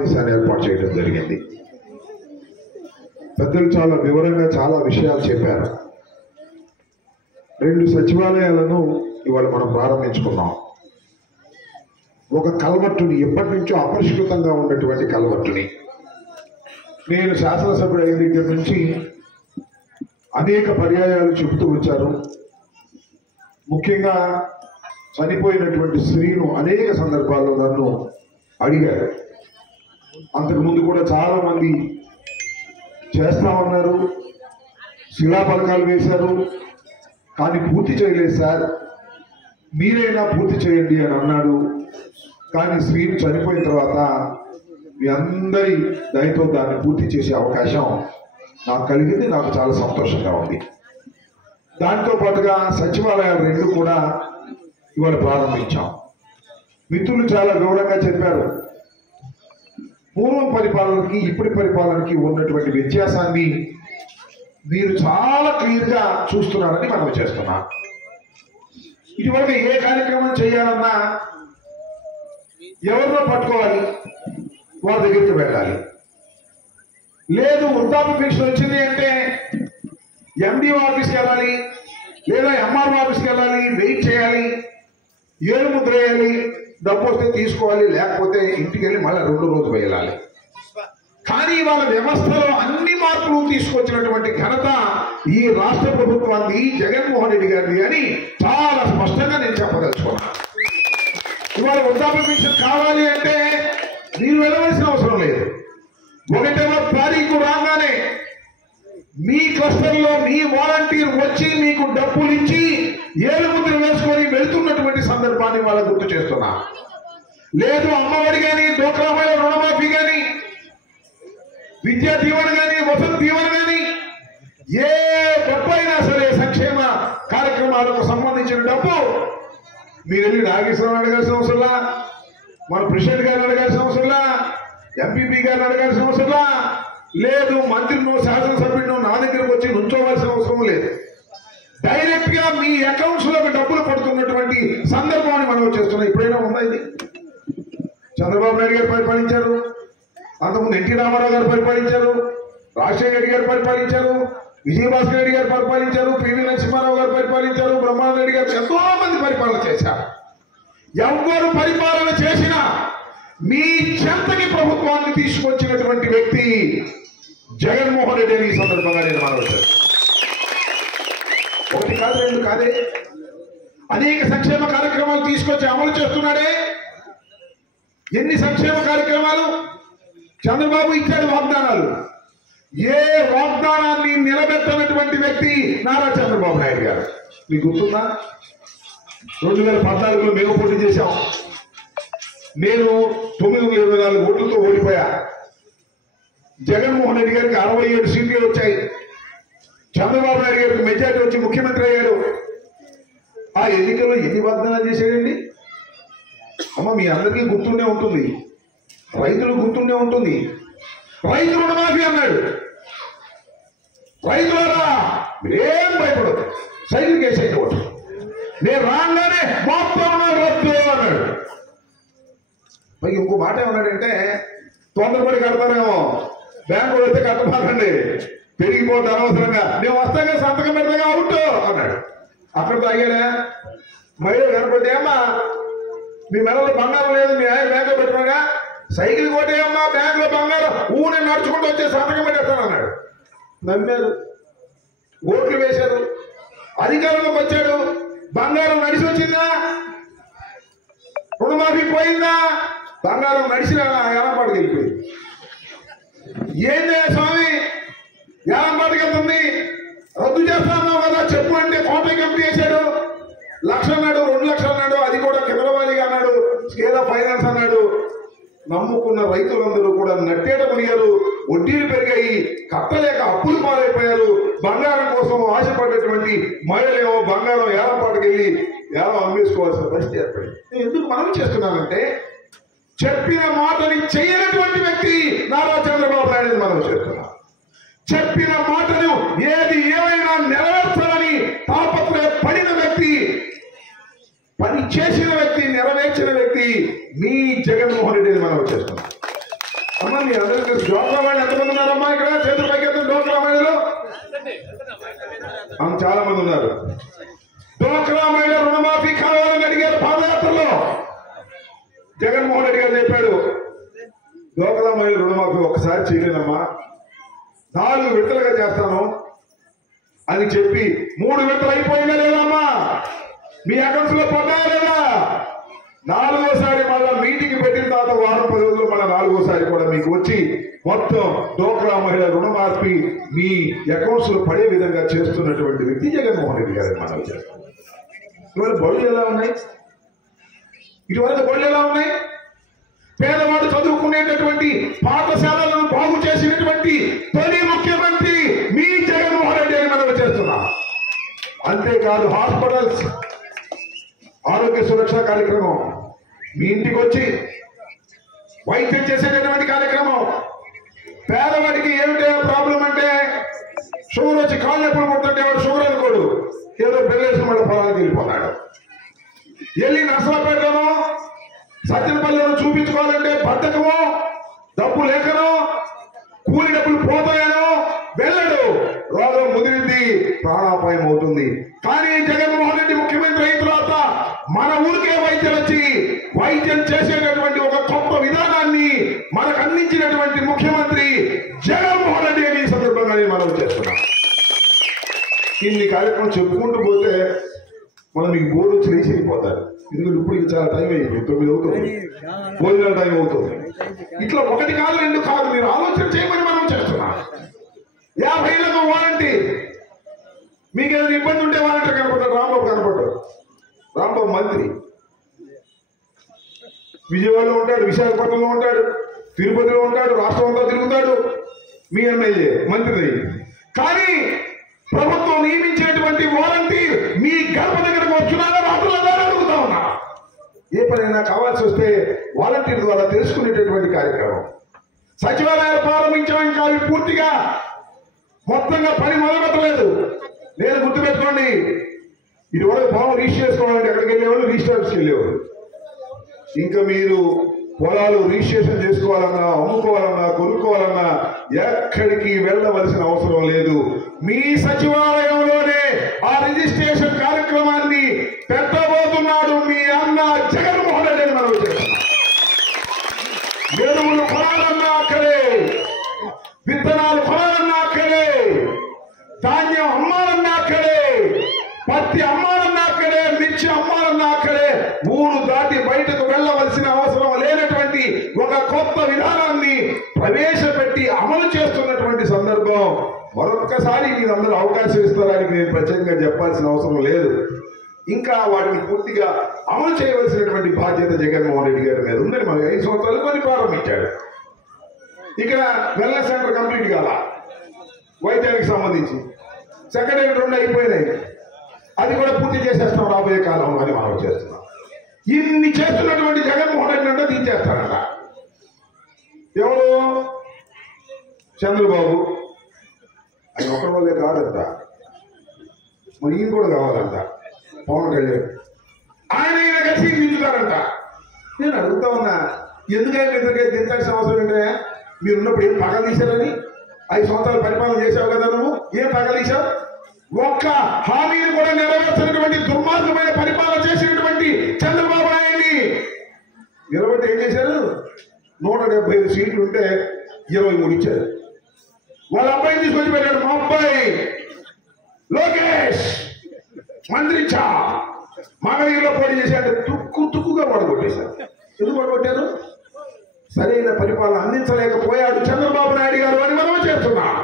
ఏర్పాటు చేయడం జరిగింది. పెద్దలు చాలా వివరంగా చాలా విషయాలు చెప్పారు. 2 సచివాలయాలను ఇవాళ మనం ప్రారంభించుకున్నాం. ఒక కల్వర్టుని, ఎప్పటి నుంచో అపరిష్కృతంగా ఉన్నటువంటి కల్వర్టుని నేను శాసనసభ్యుడు అయిన దగ్గర నుంచి అనేక పర్యాయాలు చెబుతూ వచ్చారు. ముఖ్యంగా చనిపోయినటువంటి స్త్రీను అనేక సందర్భాల్లో నన్ను అడిగారు. అంతకుముందు కూడా చాలా మంది చేస్తా ఉన్నారు, శిలాఫలకాలు వేశారు, కానీ పూర్తి చేయలేదు సార్, మీరైనా పూర్తి చేయండి అని అన్నాడు. కానీ స్త్రీని చనిపోయిన తర్వాత మీ అందరి దయతో దాన్ని పూర్తి చేసే అవకాశం నాకు కలిగింది. నాకు చాలా సంతోషంగా ఉంది. దాంతో పాటుగా సచివాలయాలు 2 కూడా ఇవాళ ప్రారంభించాం. మిత్రులు చాలా వివరంగా చెప్పారు. పూర్వం పరిపాలనకి ఇప్పటి పరిపాలనకి ఉన్నటువంటి వ్యత్యాసాన్ని మీరు చాలా క్లియర్గా చూస్తున్నారని మనం చేస్తున్నాం. ఇటువంటి ఏ కార్యక్రమం చేయాలన్నా ఎవరినో పట్టుకోవాలి, వారి దగ్గరికి వెళ్ళాలి. లేదు వృద్ధాప్య పెన్షన్ వచ్చింది అంటే ఎండిఓ ఆఫీస్కి వెళ్ళాలి, లేదా ఎంఆర్ఓ ఆఫీస్కి వెళ్ళాలి, వెయిట్ చేయాలి, ఏడు ముద్ర వేయాలి, డబ్బు వస్తే తీసుకోవాలి, లేకపోతే ఇంటికి వెళ్ళి మళ్ళీ 2 రోజులు వెళ్ళాలి. కానీ వాళ్ళ వ్యవస్థలో అన్ని మార్పులు తీసుకొచ్చినటువంటి ఘనత ఈ రాష్ట్ర ప్రభుత్వాన్ని, జగన్మోహన్ రెడ్డి గారిది అని చాలా స్పష్టంగా నేను చెప్పదలుచుకున్నాను. ఇవాళ వృద్ధాప్య పెన్షన్ కావాలి అంటే మీరు వెళ్ళవలసిన అవసరం లేదు. 1వ తారీఖు రాగానే మీ క్లస్టర్లో మీ వాలంటీర్ వచ్చి మీకు డబ్బులు ఇచ్చి ఏడు ముద్ర వేసుకొని వెళ్తున్నటువంటి సందర్భాన్ని వాళ్ళ గుర్తు చేస్తున్నా. లేదు అమ్మఒడి కానీ, డోక్రా మహిళల రుణమాఫీ కానీ, విద్యా దీవెన కానీ, వసతి దీవెన కానీ, ఏ డబ్బు అయినా సరే సంక్షేమ కార్యక్రమాలకు సంబంధించిన డబ్బు మీరు వెళ్ళి నాగేశ్వరరావు అడగాల్సిన అవసరంలా, మన ప్రెసిడెంట్ గారిని అడగాల్సిన అవసరంలా, ఎంపీపీ గారిని అడగాల్సిన అవసరంలా, లేదు మంత్రినో శాసనసభ్యుడినో నా దగ్గరకు వచ్చి నుంచోవలసిన అవసరం లేదు. డైరెక్ట్ గా మీ అకౌంట్స్ లోకి డబ్బులు పడుతున్నటువంటి సందర్భాన్ని మనం చేస్తున్నాం. ఇప్పుడైనా ఉందా ఇది? చంద్రబాబు నాయుడు గారు పరిపాలించారు, అంతకుముందు ఎన్టీ రామారావు గారు పరిపాలించారు, రాజశేఖర రెడ్డి గారు పరిపాలించారు, విజయభాస్కర్ రెడ్డి గారు పరిపాలించారు, పివి నరసింహారావు గారు పరిపాలించారు, బ్రహ్మానంద రెడ్డి గారు, ఎంతో మంది పరిపాలన చేశారు. ఎవరు పరిపాలన చేసినా మీ చెంతకి ప్రభుత్వాన్ని తీసుకొచ్చినటువంటి వ్యక్తి జగన్మోహన్ రెడ్డి అని ఈ సందర్భంగా నేను మనవి. 1 కాదు 2 కాదే, అనేక సంక్షేమ కార్యక్రమాలు తీసుకొచ్చి అమలు చేస్తున్నాడే. ఎన్ని సంక్షేమ కార్యక్రమాలు చంద్రబాబు ఇచ్చాడు వాగ్దానాలు. ఏ వాగ్దానాన్ని నిలబెట్టనటువంటి వ్యక్తి నారా చంద్రబాబు నాయుడు గారు. మీకు గుర్తుందా? 2014లో మేము పోటీ చేశాం. నేను 924 ఓట్లతో ఓడిపోయా. జగన్మోహన్ రెడ్డి గారికి 67 సీట్లు వచ్చాయి. చంద్రబాబు నాయుడు గారికి మెజార్టీ వచ్చి ముఖ్యమంత్రి అయ్యాడు. ఆ ఎన్నికల్లో ఎన్ని వాగ్దానాలు చేశాడండి? అమ్మ మీ అందరికీ గుర్తుండే ఉంటుంది, రైతులు గుర్తుండే ఉంటుంది. రైతు రుణమాఫీ అన్నాడు. రైతులారా మీరేం భయపడదు, సైకిల్ కేసైతే ఓటు, నేను రాగానే మొత్తం రద్దు అన్నాడు. పైకి ఇంకో మాట ఏమన్నాడంటే, తొందరపడి కడతారేమో, బ్యాంకు వెళ్తే కట్టబాకండి, పెరిగిపోతే అనవసరంగా, నేను వస్తాగా సంతకం పెడతాగా అవుట్ అన్నాడు. అక్కడ తాగాడా? మహిళ కనపడితే అమ్మా మీ మెడలో బంగారం లేదు, మీ ఆయన బ్యాంకులో పెట్టుకోగా, సైకిల్ కొట్టేయమ్మా బ్యాంకులో బంగారం, నేను నడుచుకుంటూ వచ్చే సంతకం పెట్టేస్తాను అన్నాడు. నమ్మారు, ఓట్లు వేశారు, అధికారంలోకి వచ్చాడు. బంగారం నడిచి వచ్చిందా? రుణమాఫీ పోయిందా? బంగారం నడిచిన ఏలంపాటుకి వెళ్ళిపోయింది. ఏందే స్వామి ఏలంపాటుకి వెళ్తుంది, రద్దు చేస్తాన్నావు కదా చెప్పు అంటే కోట కమిటీ చేశాడు. 1,00,000 అన్నాడు, 2 లక్షలు అన్నాడు, అది కూడా కిందవాదిగా అన్నాడు, స్కేల్ ఆఫ్ ఫైనాన్స్ అన్నాడు. నమ్ముకున్న రైతులందరూ కూడా నట్టేట మునిగారు, వడ్డీలు పెరిగాయి, కట్టలేక అప్పులు పాలైపోయారు. బంగారం కోసం ఆశపడ్డటువంటి మహిళలేమో బంగారం ఏలంపాటుకి వెళ్ళి ఏలం అమ్మేసుకోవాల్సిన పరిస్థితి ఏర్పడింది. నేను ఎందుకు మనం చేస్తున్నానంటే, చెప్పిన మాటని చేయనటువంటి వ్యక్తి నారా చంద్రబాబు నాయుడు మనం చేస్తున్నాం. చెప్పిన మాటను ఏది ఏమైనా నెరవేర్చాలని తాపత్రయపడిన వ్యక్తి, పని చేసిన వ్యక్తి, నెరవేర్చిన వ్యక్తి మీ జగన్మోహన్ రెడ్డిని మనం చేస్తున్నాం. అమ్మా మీ అందరికీ డోక్రా మహిళలు ఎంతమంది ఉన్నారమ్మా ఇక్కడ? చేతులు పైకెత్తండి. డోక్రా మహిళలు చాలా మంది ఉన్నారు. డోక్రా మహిళ రుణమాఫీ కావాలని అడిగారు పాదయాత్రలో. జగన్మోహన్ రెడ్డి గారు చెప్పాడు డోక్రా మహిళ రుణమాఫీ ఒక్కసారి చేయలేదమ్మా, 4 విడతలుగా చేస్తాను అని చెప్పి 3 విడతలు అయిపోయిందా లేదమ్మా? మీ అకౌంట్స్ లో పడ్డాయా లేదా? 4వసారి మళ్ళా మీటింగ్ పెట్టిన తర్వాత వారం 10 రోజులు మళ్ళీ 4వసారి కూడా మీకు వచ్చి మొత్తం డోక్రా మహిళ రుణమాఫీ మీ అకౌంట్స్ లో పడే విధంగా చేస్తున్నటువంటి వ్యక్తి జగన్మోహన్ రెడ్డి గారిని మనం చేస్తాం. ఇవాళ బడులు ఎలా ఉన్నాయి? ఇటువరకు బడులు ఎలా ఉన్నాయి? పేదవాడు చదువుకునేటటువంటి పాఠశాలలను బాగు చేసినటువంటి తొలి ముఖ్యమంత్రి మీ జగన్మోహన్ రెడ్డి అని మనం చేస్తున్నాం. అంతేకాదు హాస్పిటల్స్, ఆరోగ్య సురక్ష కార్యక్రమం, మీ ఇంటికి వచ్చి వైద్యం చేసేటటువంటి కార్యక్రమం. పేదవాడికి ఏమిటో ప్రాబ్లం అంటే షుగర్ వచ్చి కాళ్ళు ఎప్పుడు పుట్టుంటే వాడు షుగర్ అనుకోడు, ఏదో బెల్లేసిన వాడు పొలానికి వెళ్ళిపోతాడు. వెళ్ళి నర్సరాపేటలోనో సత్యనపల్లిలో చూపించుకోవాలంటే బద్దకమో, డబ్బు లేకనో, కూలి డబ్బులు పోతాయనో వెళ్ళడు, రోగం ముదిరింది, ప్రాణాపాయం అవుతుంది. కానీ జగన్మోహన్ రెడ్డి ముఖ్యమంత్రి అయిన తర్వాత మన ఊరికే వైద్యం వచ్చి వైద్యం చేసేటటువంటి ఒక గొప్ప విధానాన్ని మనకు అందించినటువంటి ముఖ్యమంత్రి జగన్మోహన్ రెడ్డి అని సందర్భంగా మనం చేస్తున్నాం. ఇన్ని కార్యక్రమం చెప్పుకుంటూ పోతే మనం మీకు బోర్డు వచ్చి లేచి వెళ్ళిపోతారు. ఎందుకంటే ఇప్పుడు చాలా టైం అయిపోయింది, 9 అవుతుంది, భోజనాల టైం అవుతుంది. ఇట్లా 1 కాదు 2 కాదు, మీరు ఆలోచన చేయమని మనం చేస్తున్నాం. 50 ఏళ్ళకు వాలంటీర్, మీకు ఏదైనా ఇబ్బంది ఉంటే వాలంటీర్ కనపడ్డాడు. రాంబాబు కనపడ్డాడు. రాంబాబు మంత్రి, విజయవాడలో ఉంటాడు, విశాఖపట్నంలో ఉంటాడు, తిరుపతిలో ఉంటాడు, రాష్ట్రం అంతా తిరుగుతాడు. మీ ఎమ్మెల్యే మంత్రి. కానీ ప్రభుత్వం నియమించేటువంటి వాలంటీర్ మీ గడప దగ్గరకు వచ్చినారా రాత్రుల అడుగుతా ఉన్నా. ఏ పనైనా కావాల్సి వస్తే వాలంటీర్ ద్వారా తెలుసుకునేటటువంటి కార్యక్రమం. సచివాలయాలు ప్రారంభించాం, ఇంకా అవి పూర్తిగా మొత్తంగా పని మొదలుపెట్టలేదు. నేను గుర్తుపెట్టుకోండి, ఇటువరకు పొలం రిజిస్టర్ చేసుకోవాలంటే ఎక్కడికి వెళ్ళేవాళ్ళు? రిజిస్టర్స్కి వెళ్ళేవాళ్ళు. ఇంకా మీరు పొలాలు రిజిస్ట్రేషన్ చేసుకోవాలన్నా, అమ్ముకోవాలన్నా, కొనుక్కోవాలన్నా ఎక్కడికి వెళ్ళవలసిన అవసరం లేదు. మీ సచివాలయంలోనే ఆ రిజిస్ట్రేషన్ కార్యక్రమాన్ని పెట్టబోతున్నాడు మీ అన్న జగన్మోహన్ రెడ్డి అని మనం చేస్తున్నాం. ఎరువులు కొనాలన్నా అక్కడే, విత్తనాలు కొనాలన్నా అక్కడే, ధాన్యం అమ్మాలన్నా అక్కడే, పత్తి అమ్మాలన్నా అక్కడే, మిర్చి అమ్మాలన్నా అక్కడే. ఊరు దాటి బయటకు వెళ్ళవలసిన అవసరం లేనటువంటి ఒక కొత్త విధానాన్ని ప్రవేశపెట్టి అమలు చేస్తున్నటువంటి సందర్భం. మరొక్కసారి మీరందరూ అవకాశం ఇస్తారని నేను ప్రత్యేకంగా చెప్పాల్సిన అవసరం లేదు. ఇంకా వాటిని పూర్తిగా అమలు చేయవలసినటువంటి బాధ్యత జగన్మోహన్ రెడ్డి గారి మీద ఉందని మనకి 5 సంవత్సరాలు కొన్ని ప్రారంభించాడు. ఇక్కడ వెల్నెస్ సెంటర్ కంప్లీట్ కాల, వైద్యానికి సంబంధించి సెక్రటరీ 2 అయిపోయినాయి, అది కూడా పూర్తి చేసేస్తాం రాబోయే కాలంలో అని మనం చేస్తున్నాం. ఇన్ని చేస్తున్నటువంటి జగన్మోహన్ రెడ్డి అంటే తీసేస్తారంట. ఎవరు? చంద్రబాబు. అది ఒకరి వల్లే కాదంట, మరి ఈయన కూడా కావాలంట. పవన్ కళ్యాణ్ ఆయన కలిసి దించుతారంట. నేను అడుగుతా ఉన్నా, ఎందుకైనా ఇద్దరికైతే దించాల్సిన అవసరం ఏంటంటే, మీరు ఉన్నప్పుడు ఏం పగలు తీశారని? 5 సంవత్సరాలు పరిపాలన చేశావు కదా నువ్వు, ఏం పగలు తీశావు? ఒక్క హామీని కూడా నెరవేర్చినటువంటి దుర్మార్గమైన పరిపాలన చేసినటువంటి చంద్రబాబు నాయుడిని నిలబెట్టి ఏం చేశారు? 175 సీట్లు ఉంటే 23 ఇచ్చారు. వాళ్ళ అబ్బాయిని తీసుకొచ్చి పెట్టాడు. మా అబ్బాయి లోకేష్ మంత్రిచా మగనీరులో పోటీ చేశాడు. తుక్కుగా పడగొట్టేశారు. ఎందుకు పడగొట్టారు? సరైన పరిపాలన అందించలేకపోయాడు చంద్రబాబు నాయుడు గారు అని మనం చేస్తున్నాం.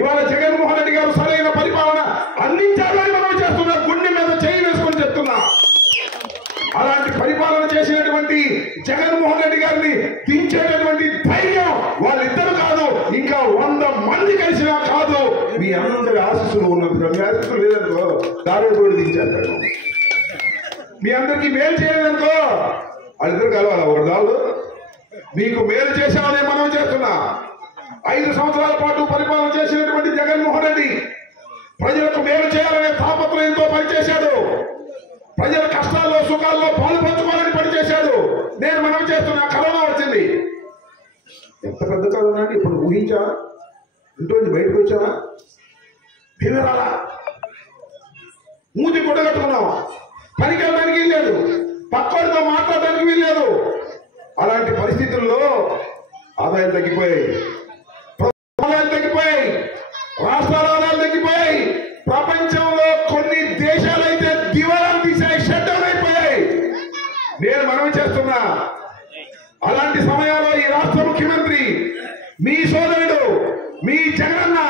ఇవాళ జగన్మోహన్ రెడ్డి గారు సరైన పరిపాలన అందించాలని మనం చేస్తున్నాం. గుండె మీద చేయి వేసుకొని చెప్తున్నా. అలాంటి పరిపాలన చేసినటువంటి జగన్మోహన్ రెడ్డి గారిని దించేటటువంటి ధైర్యం వాళ్ళిద్దరు కాదు, ఇంకా 100 మంది కలిసినా కాదు. మీ అందరి ఆశీస్సులు ఉన్నందుకు, మీ ఆశీస్సులు లేదనుకో దారిపోయి దించేస్తాడు. మీ అందరికీ మేలు చేయలేదనుకో వాళ్ళిద్దరు కలవాలి. ఒకటి దాడు మీకు మేలు చేశామని మనం చేస్తున్నా. 5 సంవత్సరాల పాటు పరిపాలన చేసినటువంటి జగన్మోహన్ రెడ్డి ప్రజలకు మేలు చేయాలనే తాపత్రయంతో పనిచేశాడు. ప్రజల కష్టాల్లో సుఖాల్లో పాలు పంచుకోవాలని పనిచేశాడు. నేను మనం చేస్తున్నా. కరోనా వచ్చింది, ఎంత పెద్ద కాదు అండి. ఇప్పుడు ఊహించావా? ఇంటి బయటకు వచ్చావా? మేమే రాలా, మూతి గుడ్డ కట్టుకున్నావా? పనికి వెళ్ళడానికి వీల్లేదు, పక్కడితో మాట్లాడడానికి వీల్లేదు. అలాంటి పరిస్థితుల్లో ఆదాయం తగ్గిపోయాయి, ఆదాయాలు తగ్గిపోయాయి, రాష్ట్రాల ఆదాయాలు తగ్గిపోయాయి. ప్రపంచంలో కొన్ని దేశాలైతే దివాళాలు తీసాయి, షట్ డౌన్ అయిపోయాయి. నేను మనవి చేస్తున్నా, అలాంటి సమయాల్లో ఈ రాష్ట్ర ముఖ్యమంత్రి మీ సోదరుడు మీ జగనన్న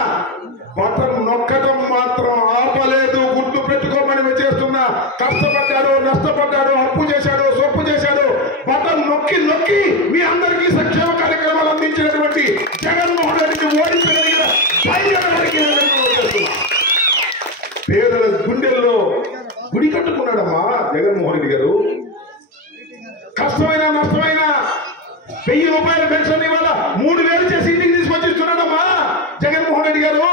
బటన్ నొక్కడం మాత్రం ఆపలేదు. గుర్తు పెట్టుకోమని చేస్తున్నా. కష్టపడ్డాడు, నష్టపడ్డాడు, అప్పు చేశాడు, సొప్పు చేశాడు. బటన్ నొక్కి నొక్కి మీ అందరికీ సంక్షేమ కార్యక్రమాలు అందించినటువంటి జగన్మోహన్ రెడ్డిని ఓడించగలిగిన పేదల గుండెల్లో గుడి కట్టుకున్నాడమ్మా జగన్మోహన్ రెడ్డి గారు. కష్టమైన నష్టమైన 1000 రూపాయల పెన్షన్ ఇవాళ 3000 చేసి ఇంటికి తీసుకొచ్చిస్తున్నాడమ్మా జగన్మోహన్ రెడ్డి గారు.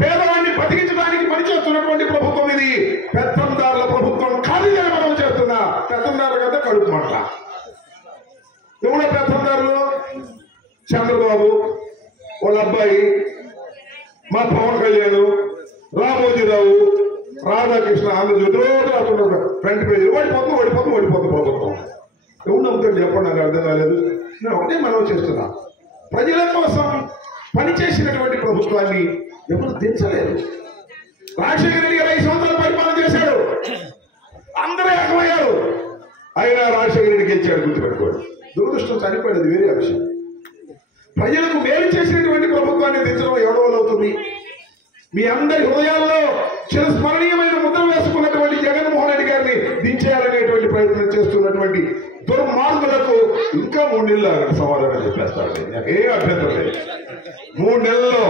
పేదవాడిని బతికించడానికి పనిచేస్తున్నటువంటి ప్రభుత్వం ఇది. పెత్తందారుల ప్రభుత్వం ఖాళీగా మనం చేస్తున్నా. పెత్తందారుల కదా కడుపు మంట. ఎవరో పెత్తందారులు? చంద్రబాబు వాళ్ళ అబ్బాయి, మా పవన్ కళ్యాణ్, రామోజీరావు, రాధాకృష్ణ, ఆంధ్రజ్యోతి రోజు రాస్తున్నారు ఫ్రంట్ పేజీ. ఓడిపోతుంది ప్రభుత్వం. ఎవరు నమ్ముతాడు చెప్పండి? నాకు అర్థం కాలేదు. నేను ఒకటే మనం చేస్తున్నా, ప్రజల కోసం పనిచేసినటువంటి ప్రభుత్వాన్ని ఎవరు దించలేదు. రాజశేఖర రెడ్డి గారు 5 సంవత్సరాలు పరిపాలన చేశాడు, అందరూ ఏకమయ్యారు. అయినా రాజశేఖర రెడ్డి గెలిచాడు, గుర్తుపెట్టుకోండి. దురదృష్టం చనిపోయేది వేరే విషయం. ప్రజలకు మేలు చేసినటువంటి ప్రభుత్వాన్ని దించడం ఎవరి వల్ల అవుతుంది? మీ అందరి హృదయాల్లో చిరస్మరణీయమైన ముద్ర వేసుకున్నటువంటి జగన్మోహన్ రెడ్డి గారిని దించేయాలనేటువంటి ప్రయత్నం చేస్తున్నటువంటి దుర్మార్గులకు ఇంకా 3 నెలలు ఆయన సమాధానం చెప్పేస్తాడు. నాకు ఏ అభ్యంతరం లేదు. 3 నెలల్లో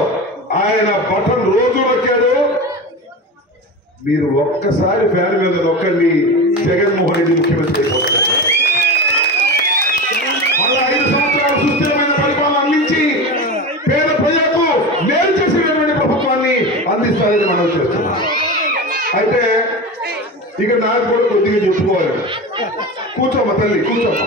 ఆయన బటన్ రోజు నొక్కాడు. మీరు ఒక్కసారి ఫ్యాన్ మీద నొక్కండి, జగన్మోహన్ రెడ్డి ముఖ్యమంత్రి అయిపోతాడు. మళ్ళా 5 సంవత్సరాలు సుస్థిరమైన పరిపాలన అందించి పేద ప్రజలకు మేలు చేసినటువంటి ప్రభుత్వాన్ని అందిస్తారని మనం చేస్తున్నాం. అయితే ఇక నాకు కూడా కొద్దిగా చెప్పుకోవాలి. కూర్చోమ్మా తల్లి, కూర్చోమ్మా.